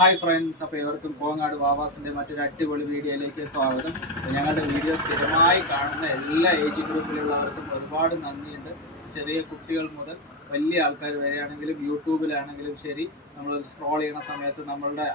Hi friends, അപ്പോൾ ഇവർക്കും കോങ്ങാട് വാവാസിൻ്റെ മറ്റൊരു അടിപൊളി വീഡിയോയിലേക്ക് സ്വാഗതം. ഞങ്ങളുടെ വീഡിയോ സ്ഥിരമായി കാണുന്ന എല്ലാ ഏജ് ഗ്രൂപ്പിലുള്ളവർക്കും ഒരുപാട് നന്ദിയുണ്ട്. ചെറിയ കുട്ടികൾ മുതൽ വലിയ ആൾക്കാർ വരെയാണെങ്കിലും യൂട്യൂബിലാണെങ്കിലും ശരി, നമ്മൾ സ്ക്രോൾ ചെയ്യുന്ന സമയത്ത് നമ്മളുടെ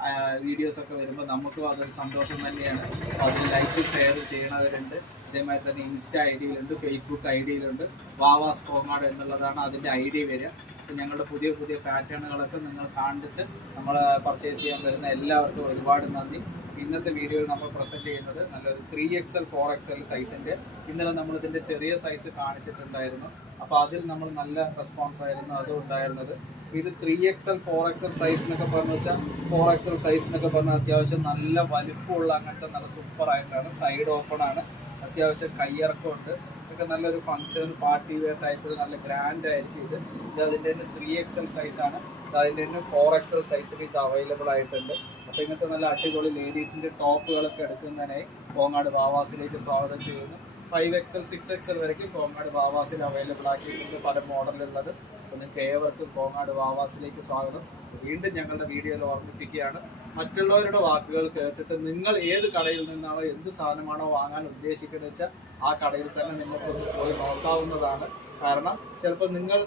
വീഡിയോസൊക്കെ വരുമ്പോൾ നമുക്കും അതൊരു സന്തോഷം തന്നെയാണ്. അതിൽ ലൈക്ക് ഷെയർ ചെയ്യണവരുണ്ട്. അതേമാതിരി തന്നെ ഇൻസ്റ്റ ഐ ഡിയിലുണ്ട്, ഫേസ്ബുക്ക് ഐ ഡിയിലുണ്ട്. വാവാസ് കോങ്ങാട് എന്നുള്ളതാണ് അതിൻ്റെ ഐ ഡി വരിക. ഞങ്ങളുടെ പുതിയ പുതിയ പാറ്റേണുകളൊക്കെ നിങ്ങൾ കണ്ടിട്ട് നമ്മൾ പർച്ചേസ് ചെയ്യാൻ വരുന്ന എല്ലാവർക്കും ഒരുപാട് നന്ദി. ഇന്നത്തെ വീഡിയോയിൽ നമ്മൾ പ്രസൻറ്റ് ചെയ്യുന്നത് നല്ലൊരു 3XL 4XL സൈസിൻ്റെ. ഇന്നലെ നമ്മളിതിൻ്റെ ചെറിയ സൈസ് കാണിച്ചിട്ടുണ്ടായിരുന്നു. അപ്പോൾ അതിൽ നമ്മൾ നല്ല റെസ്പോൺസ് ആയിരുന്നു അതും ഉണ്ടായിരുന്നത്. ഇത് 3XL 4XL സൈസ് എന്നൊക്കെ പറഞ്ഞു വെച്ചാൽ 4XL സൈസ് എന്നൊക്കെ പറഞ്ഞാൽ അത്യാവശ്യം നല്ല വലിപ്പമുള്ള അങ്ങനത്തെ നല്ല സൂപ്പറായിട്ടാണ്. സൈഡ് ഓപ്പൺ ആണ്, അത്യാവശ്യം കയ്യിറക്കമുണ്ട്. ഒക്കെ നല്ലൊരു ഫംഗ്ഷൻ പാർട്ടി വെയർ ടൈപ്പ് നല്ല ഗ്രാൻഡ് ആയിരിക്കും. ഇത് അതിൻ്റെ തന്നെ 3XL സൈസാണ്. അതിൻ്റെ തന്നെ 4XL സൈസിൽ ഇത് അവൈലബിൾ ആയിട്ടുണ്ട്. അപ്പോൾ ഇങ്ങനത്തെ നല്ല അടിപൊളി ലേഡീസിൻ്റെ ടോപ്പുകളൊക്കെ എടുക്കുന്നതിനായി കോങ്ങാട് വാവാസിലേക്ക് സ്വാഗതം ചെയ്യുന്നു. 5XL 6XL വരയ്ക്കും കോങ്ങാട് വാവാസിൽ അവൈലബിൾ ആക്കിയിട്ടുണ്ട്, പല മോഡലുള്ളത്. അപ്പോൾ നിങ്ങൾക്ക് ഏവർക്കും കോങ്ങാട് വാവാസിലേക്ക് സ്വാഗതം. വീണ്ടും ഞങ്ങളുടെ വീഡിയോയിൽ ഓർമ്മിപ്പിക്കുകയാണ്, മറ്റുള്ളവരുടെ വാക്കുകൾ കേട്ടിട്ട് നിങ്ങൾ ഏത് കടയിൽ നിന്നാണോ എന്ത് സാധനമാണോ വാങ്ങാൻ ഉദ്ദേശിക്കുന്നത് വെച്ചാൽ ആ കടയിൽ തന്നെ നിങ്ങൾക്കൊന്ന് പോയി നോക്കാവുന്നതാണ്. കാരണം ചിലപ്പോൾ നിങ്ങൾ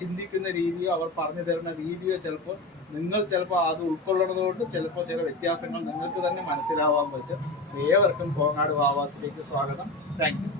ചിന്തിക്കുന്ന രീതിയോ അവർ പറഞ്ഞു തരുന്ന രീതിയോ നിങ്ങൾ ചിലപ്പോൾ അത് ഉൾക്കൊള്ളുന്നതുകൊണ്ട് ചിലപ്പോൾ ചില വ്യത്യാസങ്ങൾ നിങ്ങൾക്ക് തന്നെ മനസ്സിലാവാൻ പറ്റും. ഏവർക്കും കോങ്ങാട് വാവാസിലേക്ക് സ്വാഗതം. Thank you.